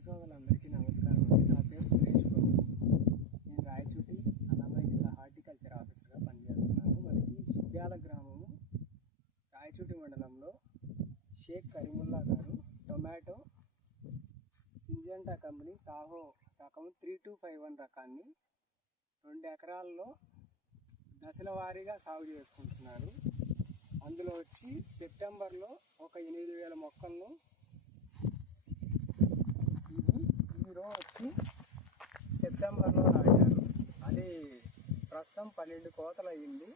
రైతు సోదరులందరికీ నమస్కారం అండి. నా పేరు సురేష్ బాబు. నేను రాయచోటి అన్నమయ్య జిల్లా హార్టికల్చర్ ఆఫీసర్గా పనిచేస్తున్నాను. మనకి సుబ్యాల గ్రామము రాయచోటి మండలంలో షేక్ కరీముల్లా గారు టొమాటో సింజెంటా కంపెనీ సాహో రకం 3251 రకాన్ని 2 ఎకరాల్లో దశల వారీగా సాగు చేసుకుంటున్నారు. అందులో వచ్చి సెప్టెంబర్లో ఒక 8000 మొక్కలను ఈ రో వచ్చి సెప్టెంబర్లో నాటారు. అది ప్రస్తుతం 12 కోతలు అయ్యింది.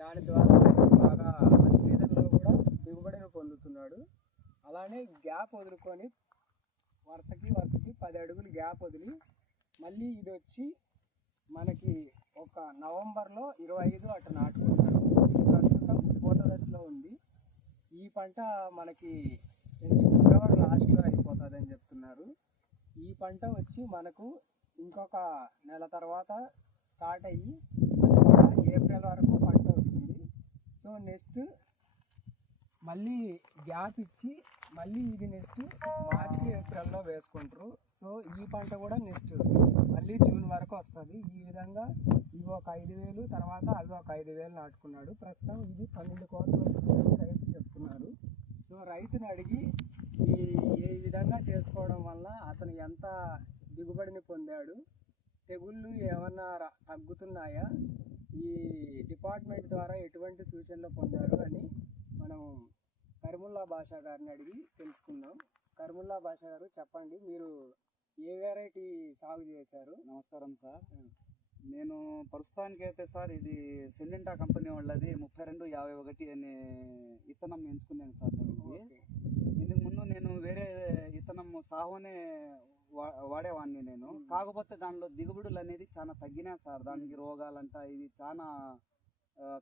దాని ద్వారా బాగా అన్ సీజన్లో కూడా దిగుబడిని పొందుతున్నాడు. అలానే గ్యాప్ వదులుకొని వరుసకి 10 అడుగులు గ్యాప్ వదిలి మళ్ళీ ఇది వచ్చి మనకి ఒక నవంబర్లో 25 అటు నాటుకుంటారు. ప్రస్తుతం పూత దశలో ఉంది. ఈ పంట మనకి నెక్స్ట్ ఫిబ్రవరి లాస్ట్లో అయిపోతుందని చెప్తున్నారు. ఈ పంట వచ్చి మనకు ఇంకొక నెల తర్వాత స్టార్ట్ అయ్యి ఏప్రిల్ వరకు పంట వస్తుంది. సో నెక్స్ట్ మళ్ళీ గ్యాప్ ఇచ్చి మళ్ళీ ఇది నెక్స్ట్ మార్చి ఏప్రిల్లో వేసుకుంటారు. సో ఈ పంట కూడా నెక్స్ట్ మళ్ళీ జూన్ వరకు వస్తుంది. ఈ విధంగా ఇవి ఒక 5000 తర్వాత అవి ఒక 5000 నాటుకున్నాడు. ప్రస్తుతం ఇది 12 కోతలు వచ్చిందని రైతు చెప్తున్నారు. సో రైతుని అడిగి ఈ విధంగా చేసుకోవడం వల్ల అతను ఎంత దిగుబడిని పొందాడు, తెగుళ్ళు ఏమన్నా తగ్గుతున్నాయా, ఈ డిపార్ట్మెంట్ ద్వారా ఎటువంటి సూచనలు పొందారు అని మనం కరీముల్లా బాషా గారిని అడిగి తెలుసుకుందాం. కరీముల్లా బాషా గారు చెప్పండి, మీరు ఏ వెరైటీ సాగు చేశారు? నమస్కారం సార్. నేను ప్రస్తుతానికైతే సార్ ఇది సింజెంటా కంపెనీ వాళ్ళది 3251 అనే విత్తనం ఎంచుకున్నాను సార్. ఇందుకు ముందు నేను వేరే విత్తనం సాహోనే వాడేవాడిని నేను. కాకపోతే దానిలో దిగుబడులు అనేది చాలా తగ్గినాయి సార్. దానికి రోగాలంట ఇది చాలా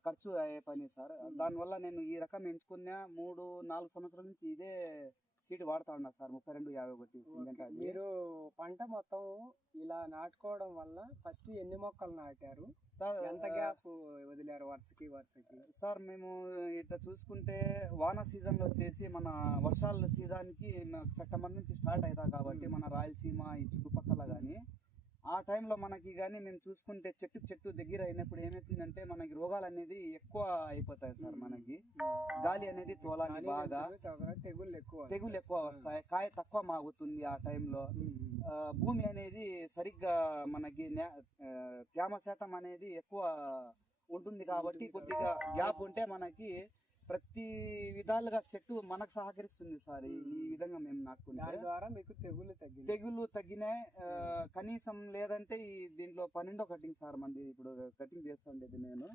ఖర్చు అయ్యే పని సార్. దానివల్ల నేను ఈ రకం ఎంచుకున్నా. 3-4 సంవత్సరాల నుంచి ఇదే సీడ్ వాడుతా ఉన్నా సార్, 3251. మీరు పంట మొత్తం ఇలా నాటుకోవడం వల్ల ఫస్ట్ ఎన్ని మొక్కలు నాటారు సార్? ఎంత గ్యాప్ వదిలారు వరుసకి? సార్ మేము ఇట్లా చూసుకుంటే వాన సీజన్లో వచ్చేసి మన వర్షాల సీజన్కి సెప్టెంబర్ నుంచి స్టార్ట్ అవుతా కాబట్టి మన రాయలసీమ ఈ చుట్టుపక్కల కానీ ఆ టైంలో మనకి కానీ మేము చూసుకుంటే చెట్టు దగ్గర అయినప్పుడు ఏమవుతుందంటే మనకి రోగాలు అనేది ఎక్కువ అయిపోతాయి సార్. మనకి గాలి అనేది తోలాలి, బాగా తెగులు ఎక్కువ వస్తాయి, కాయ తక్కువ మాగుతుంది. ఆ టైంలో భూమి అనేది సరిగ్గా మనకి తేమ శాతం అనేది ఎక్కువ ఉంటుంది కాబట్టి కొద్దిగా గ్యాప్ ఉంటే మనకి ప్రతి విధాలుగా చెట్టు మనకు సహకరిస్తుంది సార్. ఈ విధంగా మేము నాటుకుంటే ద్వారా మీకు తెగులు తగ్గినాయి. కనీసం లేదంటే దీంట్లో 12వ కటింగ్ సార్ మంది ఇప్పుడు కటింగ్ చేస్తుండేది నేను.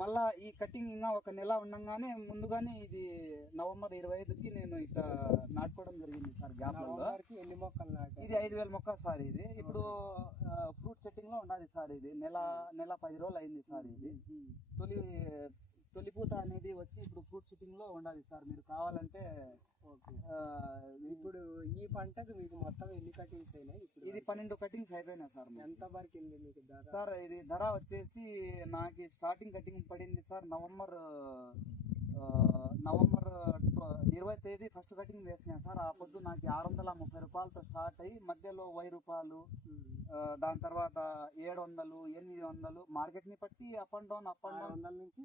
మళ్ళా ఈ కటింగ్ ఇంకా ఒక నెల ఉండగానే ముందుగానే ఇది నవంబర్ 25కి నేను ఇట్లా నాటుకోవడం జరిగింది సార్. గ్యాప్ ఎన్ని మొక్కలు నాటారు? ఇది 5000 మొక్కలు సార్. ఇది ఇప్పుడు ఫ్రూట్ సెట్టింగ్ లో ఉండాలి సార్. ఇది నెల 10 రోజులు అయింది సార్. ఇది తొలిపూత అనేది వచ్చి ఇప్పుడు ఫ్రూట్ సెట్టింగ్ లో ఉండాలి సార్. మీరు కావాలంటే ఇప్పుడు ఈ పంటకు మీకు మొత్తం ఎన్ని కటింగ్స్ అయినాయి? ఇది 12 కటింగ్స్ అయిపోయినాయి సార్. ఎంత పడికింది మీకు ధర? సార్ ఇది ధర వచ్చేసి నాకు స్టార్టింగ్ కటింగ్ పడింది సార్ నవంబర్ 20వ తేదీ ఫస్ట్ కటింగ్ వేసినా సార్. ఆ పొద్దు నాకు 630 రూపాయలతో స్టార్ట్ అయ్యి మధ్యలో 1000 రూపాయలు, దాని తర్వాత 700, 800 మార్కెట్ ని బట్టి అప్ అండ్ డౌన్ 600 నుంచి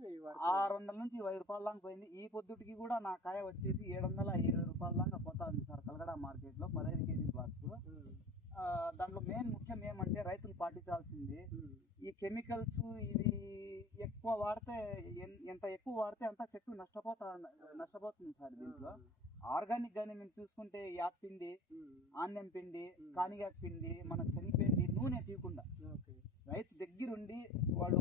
1000 రూపాయల దాకా పోయింది. ఈ పొద్దుటికి కూడా నా కాయ వచ్చేసి 720 రూపాయల దాకా పోతా ఉంది సార్ కలగడ మార్కెట్ లో 15 కేజీ బాక్స్. దాంట్లో ముఖ్యం ఏమంటే రైతులు పాటించాల్సింది ఈ కెమికల్స్ ఇవి ఎక్కువ వాడితే ఎంత ఎక్కువ వాడితే అంత చెట్టు నష్టపోతుంది సార్. దీంట్లో ఆర్గానిక్ గానీ మేము చూసుకుంటే యాప్ పిండి, ఆన్యం పిండి, కానిగాక్ పిండి, మన శనగపిండి నూనె తీయకుండా రైతు దగ్గరుండి వాళ్ళు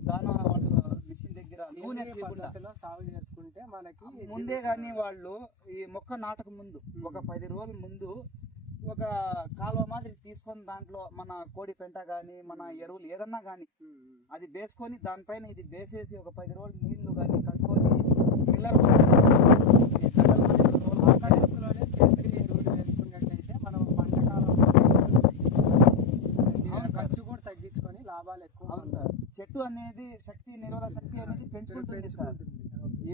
మిషన్ దగ్గర నూనె తీయకుండా సాగు చేసుకుంటే మనకి ముందే కానీ వాళ్ళు ఈ మొక్క నాటక ముందు ఒక 10 రోజుల ముందు ఒక కాలువ మాదిరి తీసుకొని దాంట్లో మన కోడి పెంట కానీ మన ఎరువులు ఏదన్నా కానీ అది వేసుకొని దానిపైన ఇది వేసేసి ఒక 10 రోజులు నీళ్లు కానీ కట్టుకొని పిల్లలు సేంద్రీయ ఎరువులు వేసుకున్నట్టయితే మనం పంట కాలం ఖర్చు కూడా తగ్గించుకొని లాభాలు ఎక్కువ. అవును సార్. చెట్టు అనేది నిరోధక శక్తి అనేది పెంచుకుంటుంది సార్.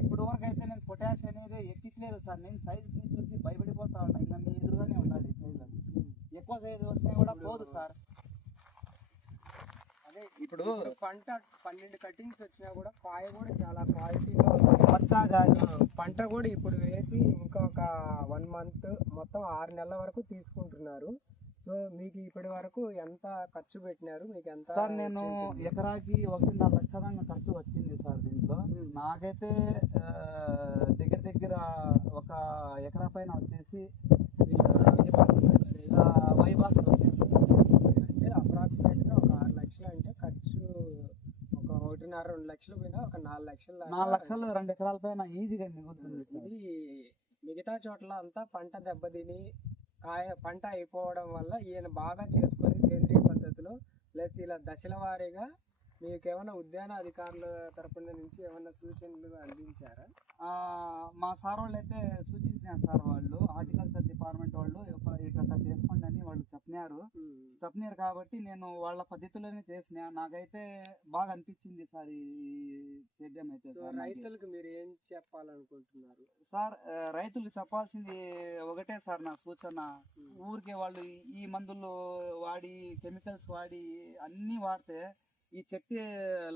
ఇప్పుడు వరకు అయితే నేను పొటాష్ అనేది ఎక్కించలేదు సార్. నేను సైజ్ ని చూసి భయపడిపోతా ఉన్నా. ఇంకా మీ ఎదురుగానే ఉండాలి సైజ్. సైజ్ వచ్చినా కూడా పోదు సార్. అదే ఇప్పుడు పంట 12 కటింగ్స్ వచ్చినా కూడా కాయ కూడా చాలా క్వాలిటీగా ఉంది. పచ్చ కానీ పంట కూడా ఇప్పుడు వేసి ఇంకొక 1 మంత్ మొత్తం 6 నెలల వరకు తీసుకుంటున్నారు. సో మీకు ఇప్పటి వరకు ఎంత ఖర్చు పెట్టినారు, మీకు ఎంత సార్ నేను ఎకరాకి 1.5 లక్షల దాకా ఖర్చు వచ్చింది సార్ దీంట్లో. నాకైతే దగ్గర దగ్గర ఒక ఎకరా పైన వచ్చేసి వై బాక్స్ వచ్చింది సార్. అంటే అప్రాక్సిమేట్గా ఒక 6 లక్షలు అంటే ఖర్చు ఒక 1.5-2 లక్షలు పోయినా ఒక 4 లక్షలు 4 లక్షలు 2 ఎకరాల పైన ఈజీగా మిగులుతుంది సార్. ఇది మిగతా చోట్ల అంతా పంట దెబ్బతిని పంట అయిపోవడం వల్ల ఈయన బాగా చేసుకొని సేంద్రియ పద్ధతిలో ప్లస్ ఇలా దశల వారీగా మీకు ఏమైనా ఉద్యాన అధికారుల తరపున నుంచి ఏమైనా సూచనలు అందించారా? మా సార్ వాళ్ళు అయితే సూచించినారు సార్, వాళ్ళు హార్టికల్చర్ డిపార్ట్మెంట్ వాళ్ళు ఇట్లా చేసుకోండి అని వాళ్ళు చెప్పినారు కాబట్టి నేను వాళ్ళ పద్ధతిలోనే చేసిన. నాకైతే బాగా అనిపించింది సార్ ఈ సేద్యం అయితే. రైతులకు మీరు ఏం చెప్పాలనుకుంటున్నారు సార్? రైతులకు చెప్పాల్సింది ఒకటే సార్, నా సూచన, ఊరికే వాళ్ళు ఈ మందులు వాడి కెమికల్స్ వాడి అన్నీ వాడితే ఈ చెట్టు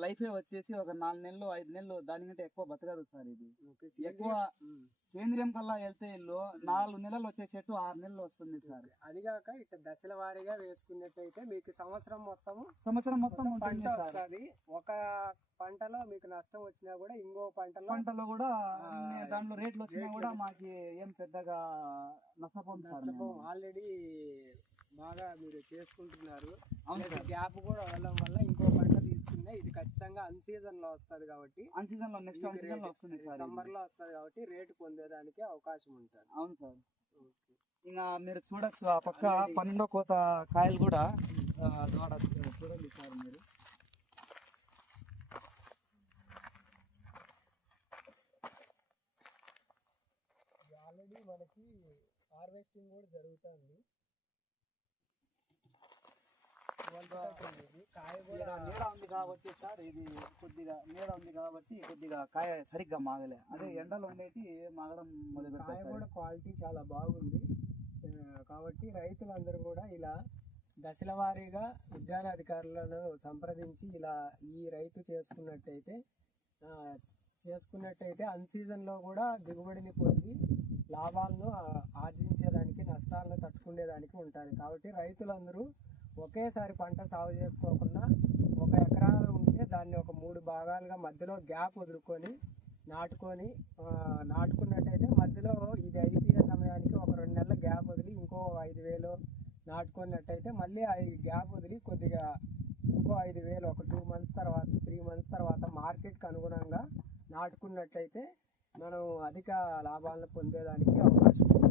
లైఫే వచ్చేసి ఒక 4 నెలలు 5 నెలలు దానికంటే ఎక్కువ బతకదు సార్. ఇది ఎక్కువ సేంద్రియం కల్లా వెళ్తే 4 నెలలు వచ్చే చెట్టు 6 నెలలు వస్తుంది సార్. అదిగాక ఇట్లా దశల వారీగా వేసుకున్నట్టయితే మీకు సంవత్సరం మొత్తం పంట వస్తుంది. ఒక పంటలో మీకు నష్టం వచ్చినా కూడా ఇంకో పంటలో కూడా దాంట్లో రేట్లు వచ్చినా కూడా మాకు ఏం పెద్దగా నష్టపోం. ఆల్రెడీ బాగా మీరు చేసుకుంటున్నారు. గ్యాప్ కూడా వదలడం వల్ల ఇంకో పంట తీసుకున్నా ఇది ఖచ్చితంగా అన్ సీజన్ లో వస్తుంది కాబట్టి నెక్స్ట్ సీజన్ లో వస్తుంది సార్, సమ్మర్ లో వస్తుంది కాబట్టి రేటు పొందేదానికి అవకాశం ఉంటుంది. అవును సార్. ఇంకా మీరు చూడొచ్చు ఆ పక్క 12వ కోత కాయలు కూడా చూడండి సార్ మీరు. ఆల్రెడీ మనకి హార్వెస్టింగ్ కూడా జరుగుతుంది. నీడ ఉంది కాబట్టి సార్, ఇది కొద్దిగా నీడ ఉంది కాబట్టి కొద్దిగా కాయ సరిగ్గా మాగలే. అదే ఎండలు ఉండేటి మాగడం మొదలు కాయ కూడా క్వాలిటీ చాలా బాగుంది. కాబట్టి రైతులందరూ కూడా ఇలా దశల వారీగా ఉద్యాన అధికారులను సంప్రదించి ఇలా ఈ రైతు చేసుకున్నట్టయితే అన్ సీజన్లో కూడా దిగుబడిని పొంది లాభాలను ఆర్జించేదానికి నష్టాలను తట్టుకునేదానికి ఉంటుంది. కాబట్టి రైతులందరూ ఒకేసారి పంట సాగు చేసుకోకుండా 1 ఎకరా ఉంటే దాన్ని ఒక 3 భాగాలుగా మధ్యలో గ్యాప్ వదులుకొని నాటుకున్నట్టయితే మధ్యలో ఇది అయిపోయే సమయానికి ఒక 2 నెలల గ్యాప్ వదిలి ఇంకో 5,000 నాటుకున్నట్టయితే మళ్ళీ ఆ గ్యాప్ వదిలి కొద్దిగా ఇంకో 5,000 ఒక 2 మంత్స్ తర్వాత 3 మంత్స్ తర్వాత మార్కెట్కి అనుగుణంగా నాటుకున్నట్టయితే మనం అధిక లాభాలను పొందేదానికి అవకాశం ఉంది.